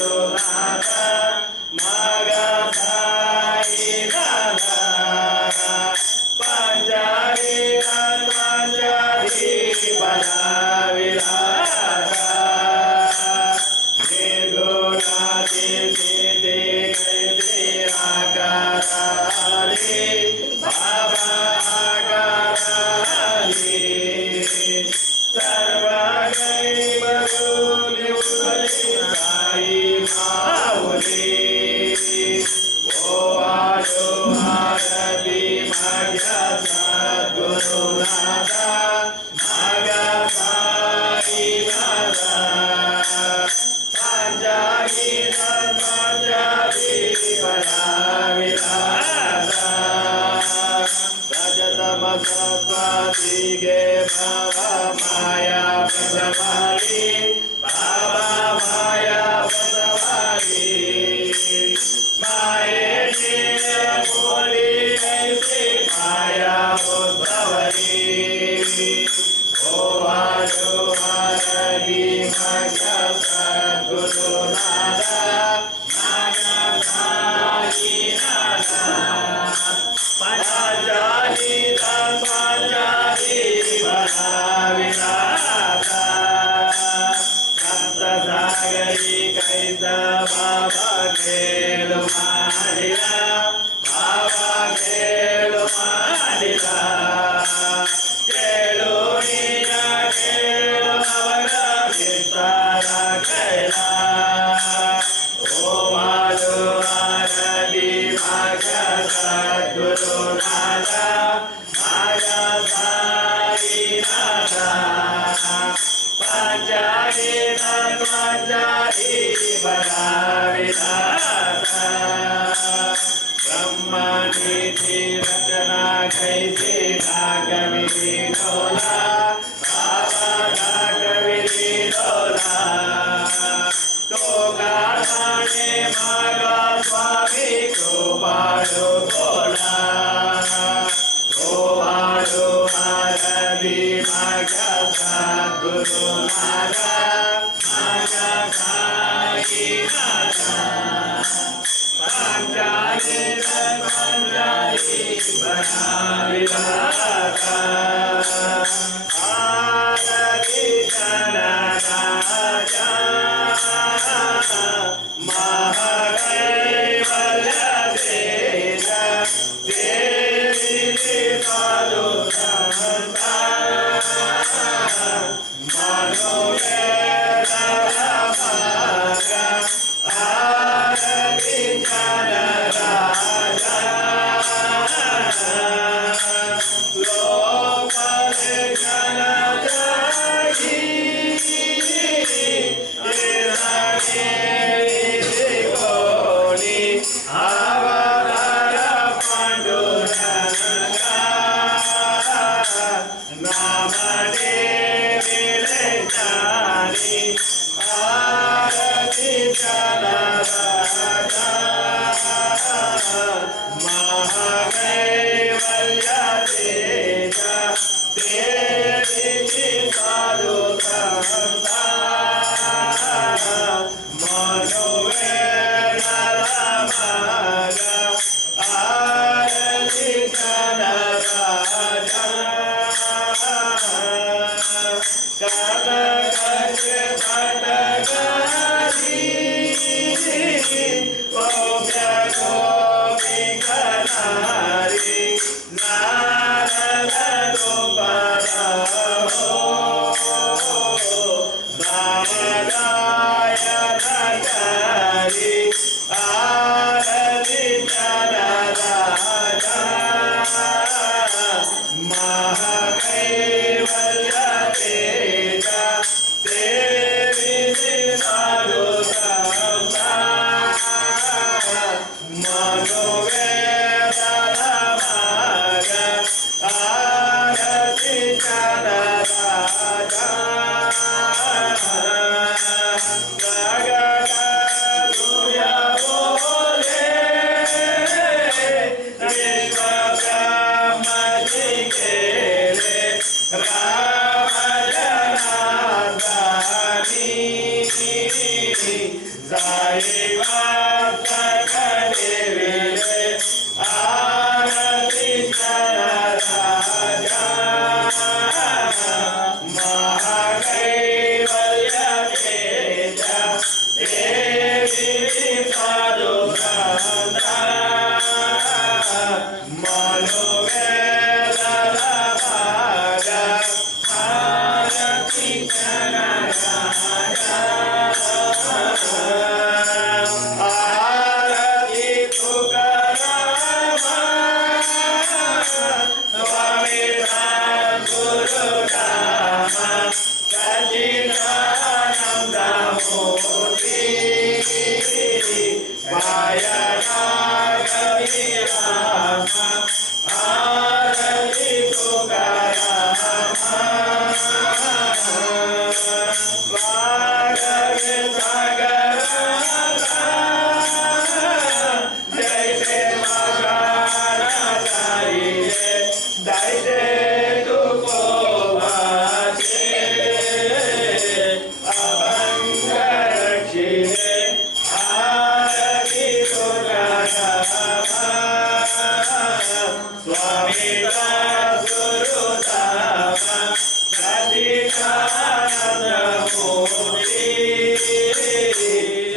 Oh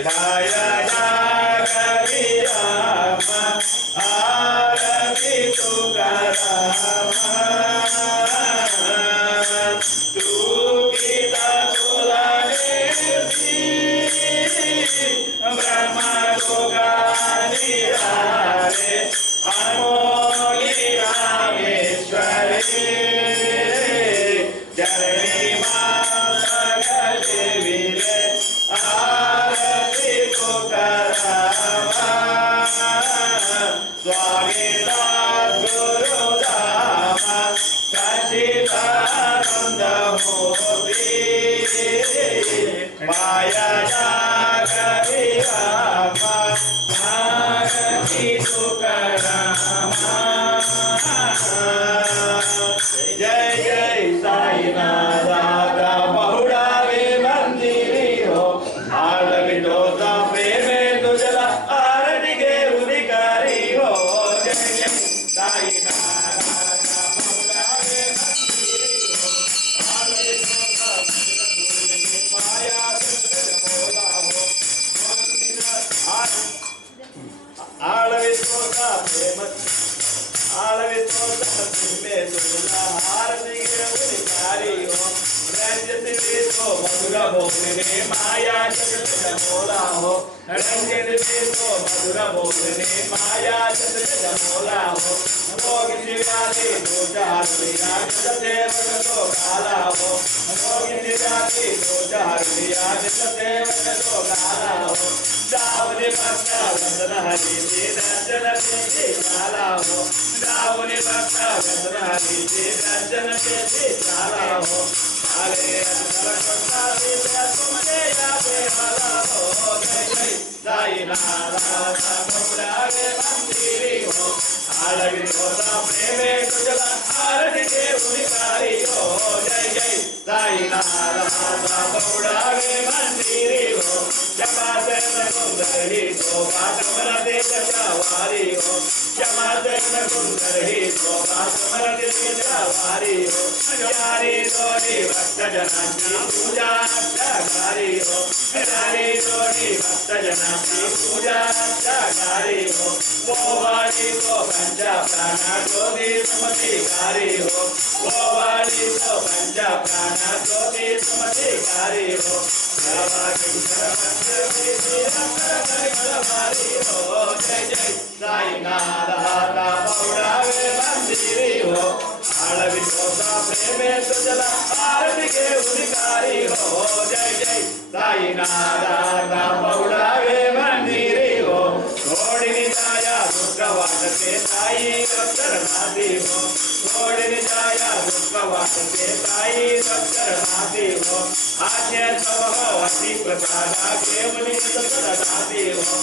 जय जगविराम आरती तुकाराम तुकिता कुलनेसी ब्रह्म लोकानिरारे अनमोली रामेश्वरी जननी माता देवी रे आरती तुकाराम स्वागता गुरुधाम सच्चिदानंद मूर्ति माया जगविराम भारती तुकाराम जय जय साईनाथ दादा बहुड़ावे मंदिरी हो आलवितो प्रेमे तुझला आरती के उदिकारी हो जय जय साईनाथ दादा बहुड़ावे मंदिरी हो आलवितो माया मोला हो आलवितो प्रेम आलवितो में तुझला आरती के उदिकारी हो रंजित को मधुर भोगने माया जगत मोला हो रंजित को मधुर भोगने माया जगत मोला हो भोग शिवाली दूजा हरिया जगदेव तो काला हो भोग शिवाली दूजा हरिया जगदेव तो काला हो दावने भक्ता वंदन हरि जी रंजन के काला हो दावने भक्ता वंदन हरि जी रंजन के काला हो आले अंदर भक्ता से तुमने यावे वाला हो जय जय साईनाथ बहुड़ावे मंदिरी हो आलवित होता प्रेमे तुझला आरती के उदिकारी हो जय जय साईनाथ बहुड़ावे मंदिरी हो क्षमा से सुंदर ही शोभा कमल देश जवारी हो क्षमा से सुंदर ही शोभा कमल देश जवारी हो यारी दोनी भक्त जना की पूजा जाकारी हो यारी दोनी भक्त जना की पूजा जाकारी हो वो वाली को पंचा प्राणा ज्योति समधिकारी हो वो वाली को पंचा प्राणा ज्योति समधिकारी हो जय जय साईनाथ बहुड़ावे मंदिरी हो आलवित होता प्रेमे तुझला आरती के उदिकारी हो जय जय साईनाथ बहुड़ावे मंदिरी हो छोड़नी जाया दुर्गवाट के साई दफ्तर नादी हो छोड़नी जाया दुर्गवाट के साई दफ्तर नादी हो आज्ञ तव हो अति प्रसादा केवली सदनादी हो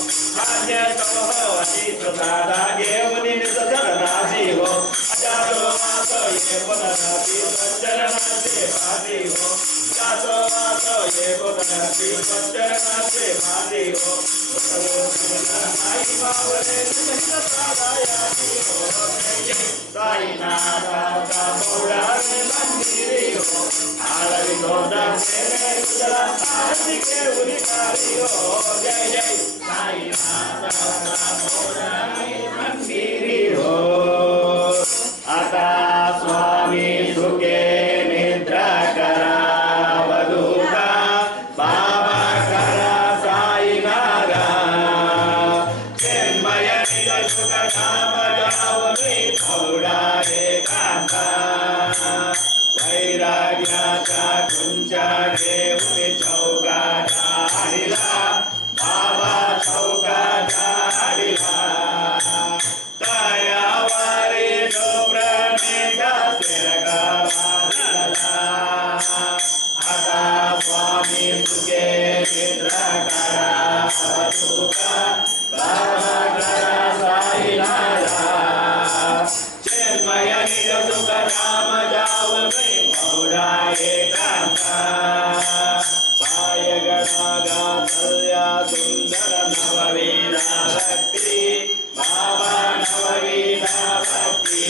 आज्ञ तव हो अति प्रसादा केवली सदनादी हो अजातो मातो ये पुनरति सज्जनाते भादी हो जातो मातो ये पुनरति सज्जनाते भादी हो साई बावले सहित सादायाती हो साईनाथ बहुड़ावे मंदिरी हो आलवित होता प्रेमे तुझला आरती के उदिकारी हो जय जय साईनाथ बहुड़ावे मंदिरी हो आता स्वामी सुखे निद्रा करा वधूता बाबा करा साई नागा चिन्मय निज सुख नाम जावमी बहुड़ावे कांता वैराग्याचा कुंचा देवनी चौका झाडिला बाबा चौका झाडिला दयावारी जो प्रणेता सिरगावाला आता स्वामी सुखे निद्रा करा अवधूता बाबा करा साई नागा चिन्मय निज सुख नाम जावमी बहुड़ावे कांता पाय गणागा कल्या सुंदर नववीरा भक्ति बाबा नववीरा भक्ति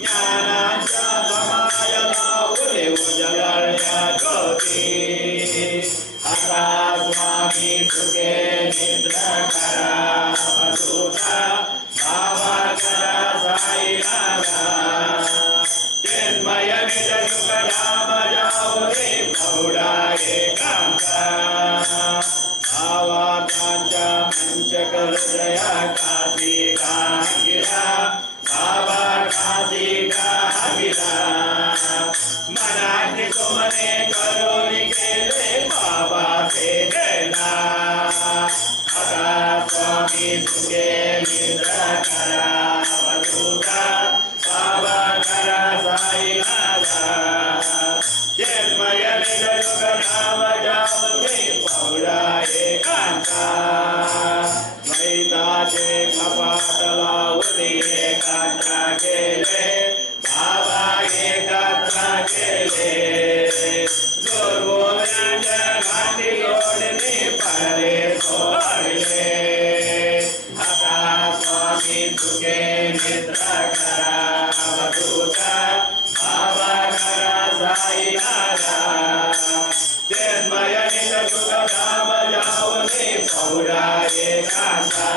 ज्ञानाचा समाय लावले उजळल्या ज्योती आता स्वामी स्वामी सुखे निद्रा करा अवधूता बाबा करा साई नागा चिन्मय निज सुख धाम जाओ रे प्रौढ़ा एकांता भावा कांचा पंचक हृदय काशी का गिरा बाबा काशी का गिरा मनाची तुमने करोनी केले बाबा से देना आता स्वामी सुखे निद्रा करा अवधूता बाबा करा साई नागा चिन्मय निज सुख धाम जाओ रे प्रौढ़ा एकांता मैताचे कपाट लावली एकांता केले बाबा एकांता केले दुर्बोधांच्या घाटी ओढणी पडले सोडले आता स्वामी सुखे निद्रा करा अवधूता बाबा करा साई नागा चिन्मय निज सुख धाम जाओ रे प्रौढ़ा एकांता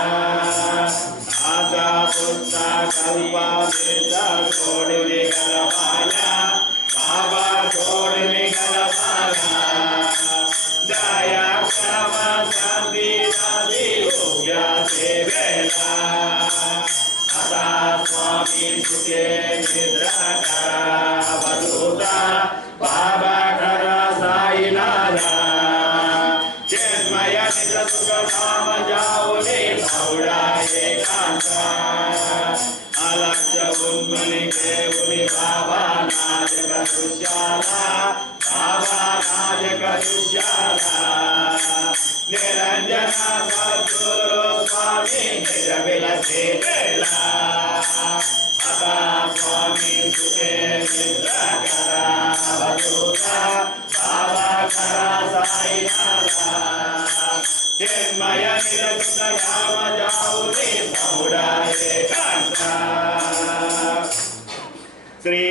आशा पुत्रा कल्पा वेदा छोड़ने गलवाला बाबा छोड़ने गलवाला दया क्षमा शांति राधि योग्य से वेला आता स्वामी सुखे निद्रा करा अवधूता बाबा करा साई नागा चिन्मय निज सुख धाम जाओ रे प्रौढ़ा एकांता अलक्ष्य उन्मनि केवली बाबा नाजक दुष्याला बाबा नाजक दुष्याला निरंजना सद्गुरु स्वामी निज विलसे बेला आता स्वामी सुखे निद्रा करा अवधूता बाबा करा साई नागा चिन्मय निज सुख धाम जाओ रे प्रौढ़ा एकांता श्री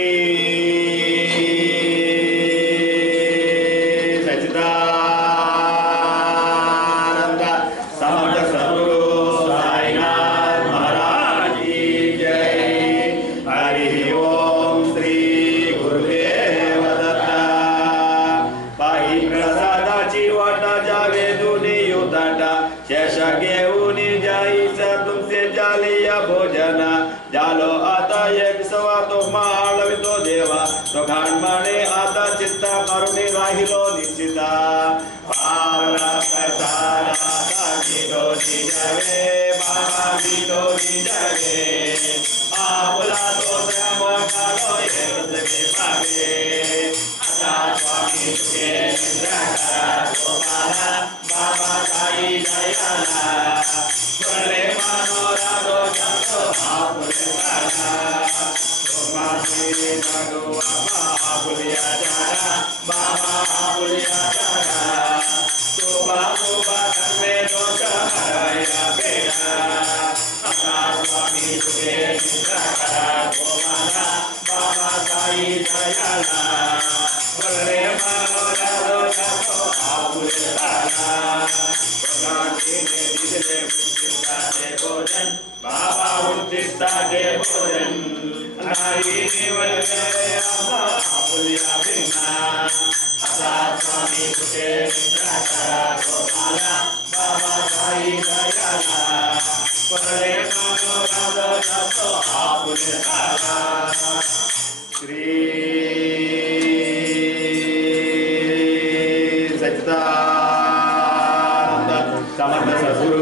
सच्चिदानंद समर्थ सद्गुरु साईनाथ महाराज की जय। हरि ओम श्री गुरुदेव दत्त पायी प्रसादाची वाट जावे दुनी युद्धाटा शेष घेऊन जायचं तुमचे जालिया भोजन जालो आता एक सवा तो माळवितो देवा तो घाणमाणे आता चित्ता करुणी राहिलो निश्चिता पावला प्रसादा गीतो निजवे बाबा गीतो निजवे आपुला तो मोठालो एकच पावे आता स्वामी सुखे निद्रा करा गोपाला बाबा साई दयाला बरे मानो राधो जातो आपुले पाला गोमासी भगवा आपुलिया जारा बाबा आपुलिया जारा शोभा शोभा कर्मे दोष हराया बेड़ा आता स्वामी सुखे निद्रा करा गोपाला बाबा साई दयाला बरे मानो राधो जातो आपुले पाला भोजन बाबा उद्दिष्टा के भोजन नारी निवल आपुलिया बिना आता स्वामी सुखे निद्रा करा गोपाला बाबा साई दयाला बरे मानो राधो जातो आपुले पाला श्री सच्चिदानंद समर्थ सद्गुरु